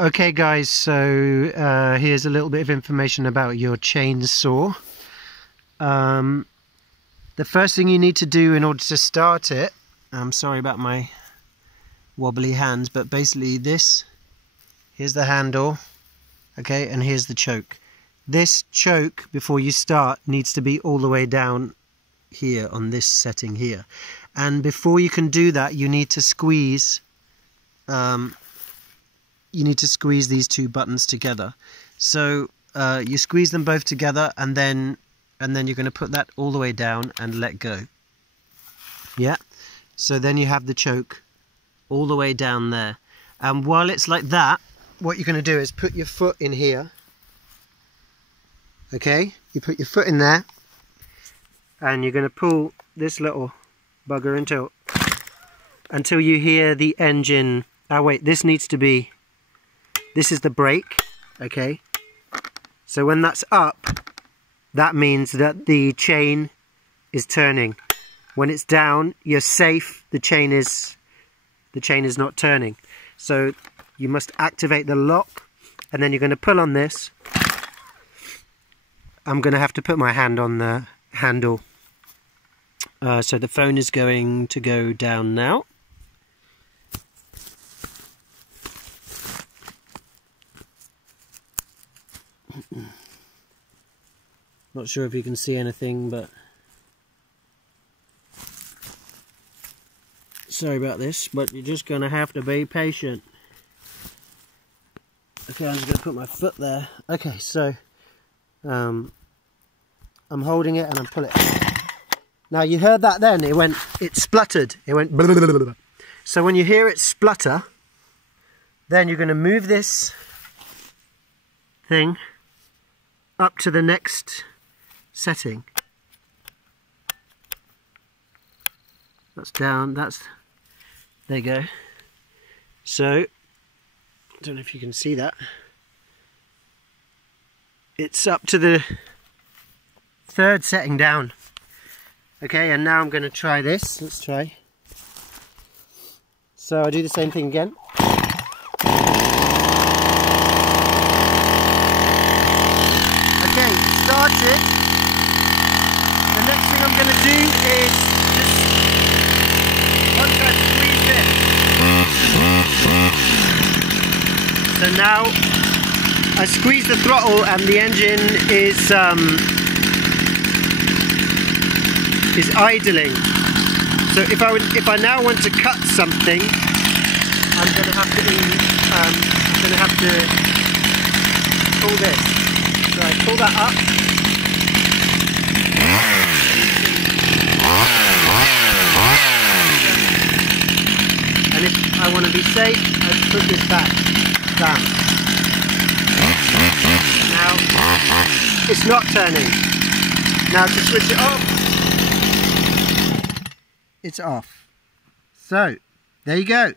Okay guys, so here's a little bit of information about your chainsaw. The first thing you need to do in order to start it, I'm sorry about my wobbly hands, but basically here's the handle, okay, and here's the choke. This choke, before you start, needs to be all the way down here on this setting here. And before you can do that, you need to squeeze these two buttons together. So you squeeze them both together, and then you're going to put that all the way down and let go. Yeah. So then you have the choke all the way down there. And while it's like that, what you're going to do is put your foot in here. Okay? You put your foot in there, and you're going to pull this little bugger until you hear the engine. Oh wait, this is the brake, okay? So when that's up, that means that the chain is turning. When it's down, you're safe, the chain is not turning. So you must activate the lock, and then you're going to pull on this. I'm going to have to put my hand on the handle. So the phone is going to go down now. Not sure if you can see anything, but sorry about this, but you're just going to have to be patient. Okay, I'm just going to put my foot there. Okay, so I'm holding it and I'm pulling it. Now you heard that then, it spluttered. It went blah, blah, blah, blah. So when you hear it splutter, then you're going to move this thing up to the next setting. That's down, there you go. So, I don't know if you can see that. It's up to the third setting down. Okay, and now I'm going to try this. Let's try. So I do the same thing again. Okay, started. The next thing I'm going to do is just once I squeeze it. So now I squeeze the throttle and the engine is idling. So if I now want to cut something, I'm going to have to pull this. So I pull that up. And if I want to be safe, I put this back down. Now it's not turning. Now to switch it off, it's off. So there you go.